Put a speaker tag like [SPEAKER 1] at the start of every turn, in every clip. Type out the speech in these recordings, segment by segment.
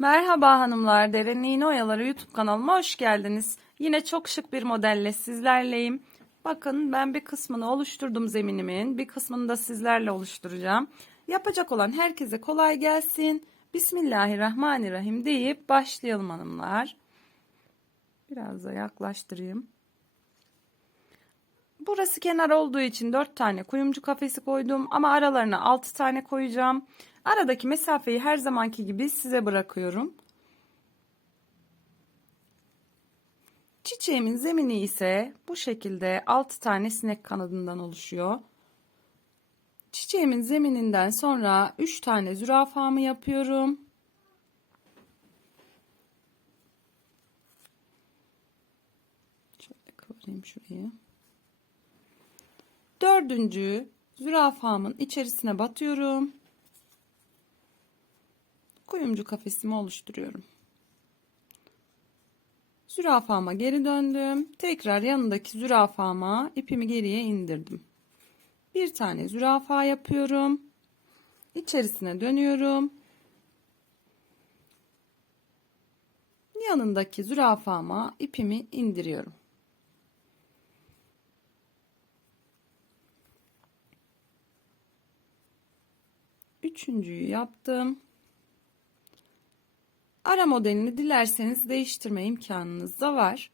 [SPEAKER 1] Merhaba hanımlar, Derinliğin Oyaları YouTube kanalıma hoş geldiniz. Yine çok şık bir modelle sizlerleyim. Bakın ben bir kısmını oluşturdum zeminimin, bir kısmını da sizlerle oluşturacağım. Yapacak olan herkese kolay gelsin. Bismillahirrahmanirrahim deyip başlayalım hanımlar. Biraz da yaklaştırayım. Burası kenar olduğu için 4 tane kuyumcu kafesi koydum ama aralarına 6 tane koyacağım. Aradaki mesafeyi her zamanki gibi size bırakıyorum. Çiçeğimin zemini ise bu şekilde 6 tane sinek kanadından oluşuyor. Çiçeğimin zemininden sonra 3 tane zürafamı yapıyorum. Şöyle kıvırayım şurayı. Dördüncü zürafamın içerisine batıyorum. Kuyumcu kafesimi oluşturuyorum. Zürafama geri döndüm. Tekrar yanındaki zürafama ipimi geriye indirdim. Bir tane zürafa yapıyorum. İçerisine dönüyorum. Yanındaki zürafama ipimi indiriyorum. Üçüncüyü yaptım. Ara modelini dilerseniz değiştirme imkanınız da var.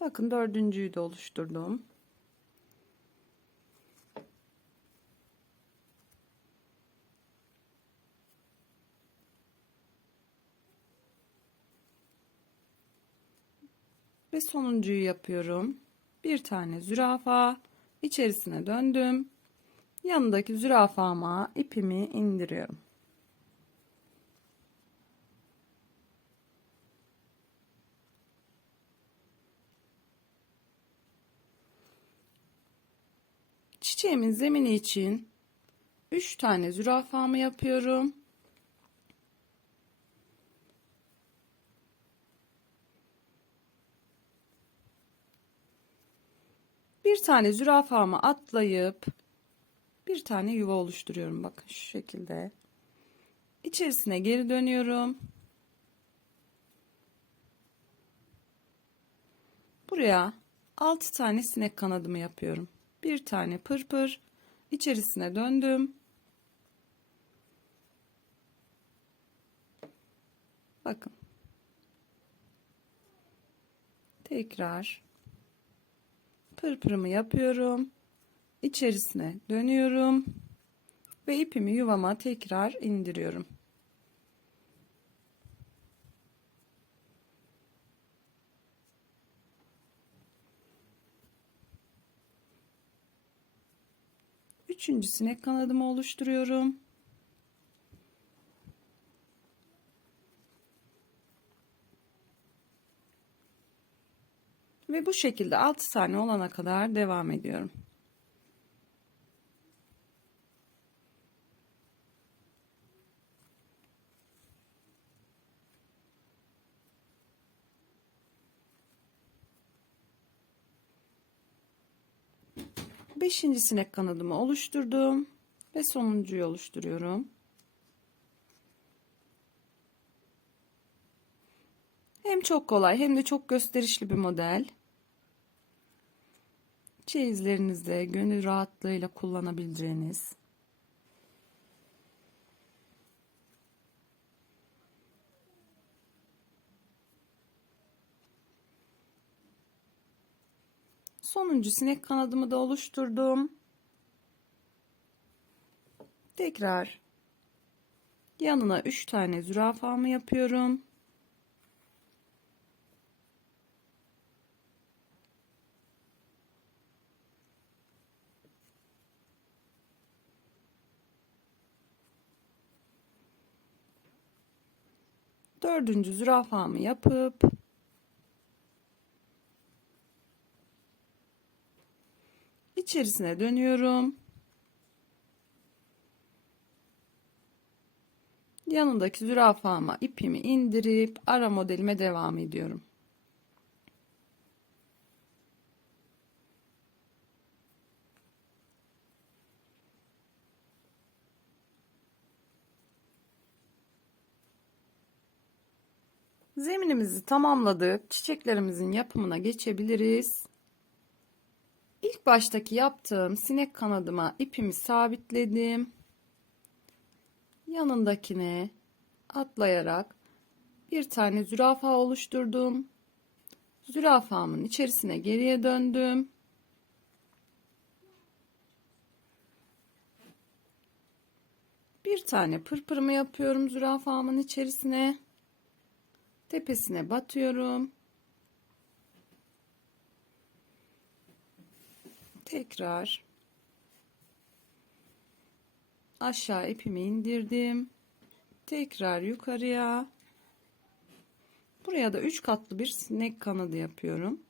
[SPEAKER 1] Bakın dördüncüyü de oluşturdum. Ve sonuncuyu yapıyorum. Bir tane zürafa içerisine döndüm. Yanındaki zürafama ipimi indiriyorum. Çiçeğimin zemini için 3 tane zürafamı yapıyorum. Bir tane zürafamı atlayıp bir tane yuva oluşturuyorum. Bakın şu şekilde. İçerisine geri dönüyorum. Buraya 6 tane sinek kanadımı yapıyorum. Bir tane pırpır içerisine döndüm. Bakın. Tekrar pırpırımı yapıyorum. İçerisine dönüyorum ve ipimi yuvama tekrar indiriyorum. Üçüncü sinek kanadımı oluşturuyorum. Ve bu şekilde 6 tane olana kadar devam ediyorum. Beşinci sinek kanadımı oluşturdum ve sonuncuyu oluşturuyorum. Hem çok kolay hem de çok gösterişli bir model. Çeyizlerinizde gönül rahatlığıyla kullanabileceğiniz. Sonuncu sinek kanadımı da oluşturdum. Tekrar yanına 3 tane zürafamı yapıyorum. Dördüncü zürafamı yapıp içerisine dönüyorum. Yanındaki zürafama ipimi indirip ara modelime devam ediyorum. Zeminimizi tamamladık. Çiçeklerimizin yapımına geçebiliriz. İlk baştaki yaptığım sinek kanadıma ipimi sabitledim. Yanındakine atlayarak bir tane zürafa oluşturdum. Zürafamın içerisine geriye döndüm. Bir tane pırpırımı yapıyorum zürafamın içerisine. Tepesine batıyorum. Tekrar aşağı ipimi indirdim. Tekrar yukarıya. Buraya da 3 katlı bir sinek kanadı yapıyorum.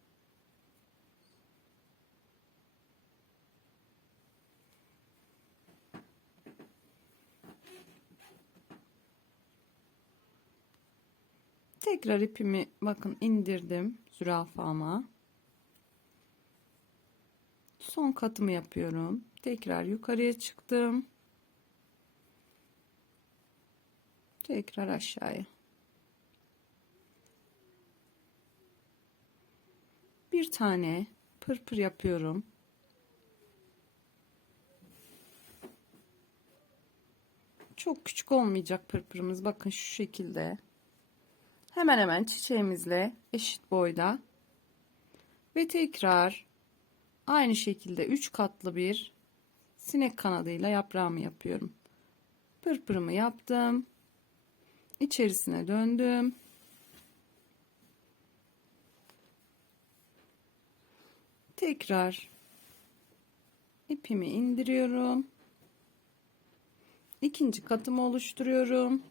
[SPEAKER 1] Tekrar ipimi bakın indirdim zürafama. Son katımı yapıyorum. Tekrar yukarıya çıktım. Tekrar aşağıya. Bir tane pırpır yapıyorum. Çok küçük olmayacak pırpırımız. Bakın şu şekilde. Hemen hemen çiçeğimizle eşit boyda. Ve tekrar aynı şekilde 3 katlı bir sinek kanadıyla yaprağımı yapıyorum. Pırpırımı yaptım. İçerisine döndüm. Tekrar ipimi indiriyorum. İkinci katımı oluşturuyorum.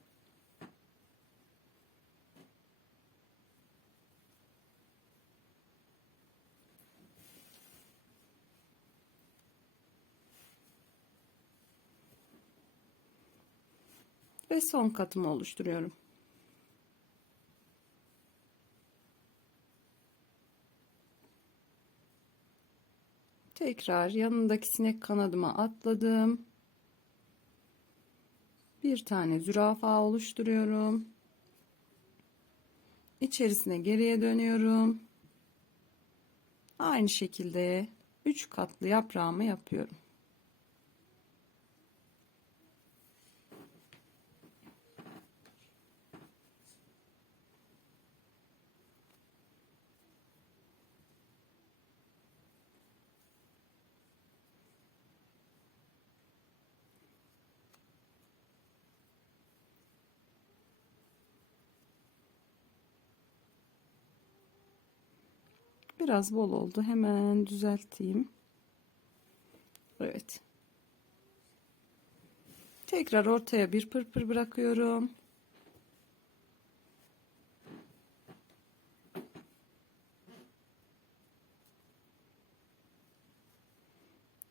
[SPEAKER 1] Ve son katımı oluşturuyorum. Tekrar yanındaki sinek kanadıma atladım. Bir tane zürafa oluşturuyorum. İçerisine geriye dönüyorum. Aynı şekilde 3 katlı yaprağımı yapıyorum. Biraz bol oldu. Hemen düzelteyim. Evet. Tekrar ortaya bir pırpır bırakıyorum.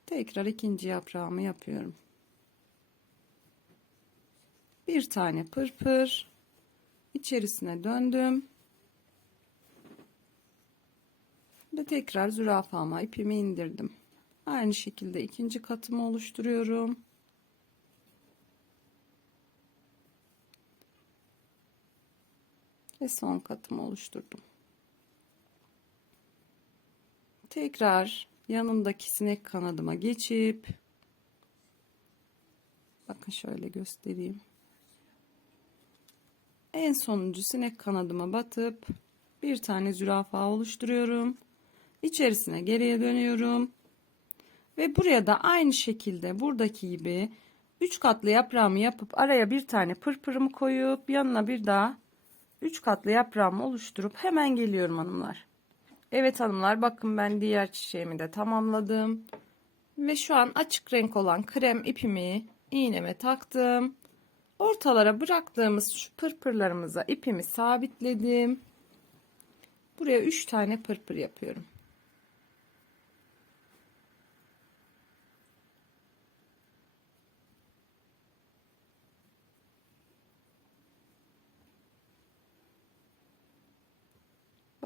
[SPEAKER 1] Tekrar ikinci yaprağımı yapıyorum. Bir tane pırpır içerisine döndüm. Ve tekrar zürafama ipimi indirdim. Aynı şekilde ikinci katımı oluşturuyorum. Ve son katımı oluşturdum. Tekrar yanındaki sinek kanadıma geçip bakın şöyle göstereyim. En sonuncu sinek kanadıma batıp bir tane zürafa oluşturuyorum. İçerisine geriye dönüyorum. Ve buraya da aynı şekilde buradaki gibi 3 katlı yaprağımı yapıp araya bir tane pırpırımı koyup yanına bir daha 3 katlı yaprağımı oluşturup hemen geliyorum hanımlar. Evet hanımlar bakın ben diğer çiçeğimi de tamamladım. Ve şu an açık renk olan krem ipimi iğneme taktım. Ortalara bıraktığımız şu pırpırlarımıza ipimi sabitledim. Buraya 3 tane pırpır yapıyorum.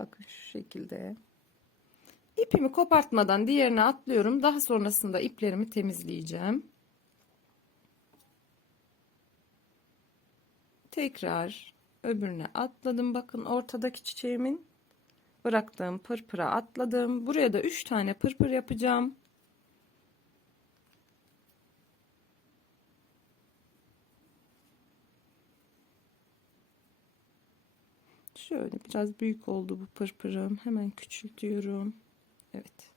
[SPEAKER 1] Bakın şu şekilde. İpimi kopartmadan diğerine atlıyorum. Daha sonrasında iplerimi temizleyeceğim. Tekrar öbürüne atladım. Bakın ortadaki çiçeğimin bıraktığım pırpıra atladım. Buraya da 3 tane pırpır yapacağım. Şöyle biraz büyük oldu bu pırpırım. Hemen küçültüyorum. Evet.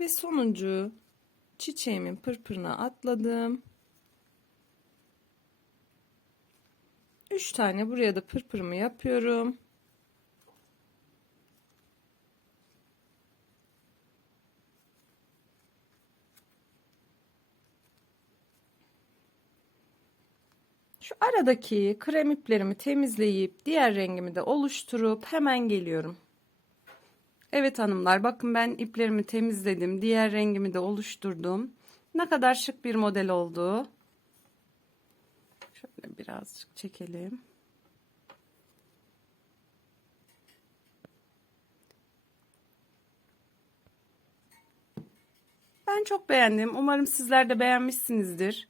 [SPEAKER 1] Ve sonuncu çiçeğimin pırpırına atladım. 3 tane buraya da pırpırımı yapıyorum. Şu aradaki krem iplerimi temizleyip diğer rengimi de oluşturup hemen geliyorum. Evet hanımlar bakın ben iplerimi temizledim. Diğer rengimi de oluşturdum. Ne kadar şık bir model oldu. Şöyle birazcık çekelim. Ben çok beğendim. Umarım sizler de beğenmişsinizdir.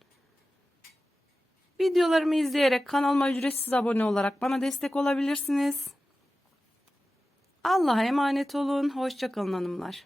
[SPEAKER 1] Videolarımı izleyerek kanalıma ücretsiz abone olarak bana destek olabilirsiniz. Allah'a emanet olun. Hoşçakalın hanımlar.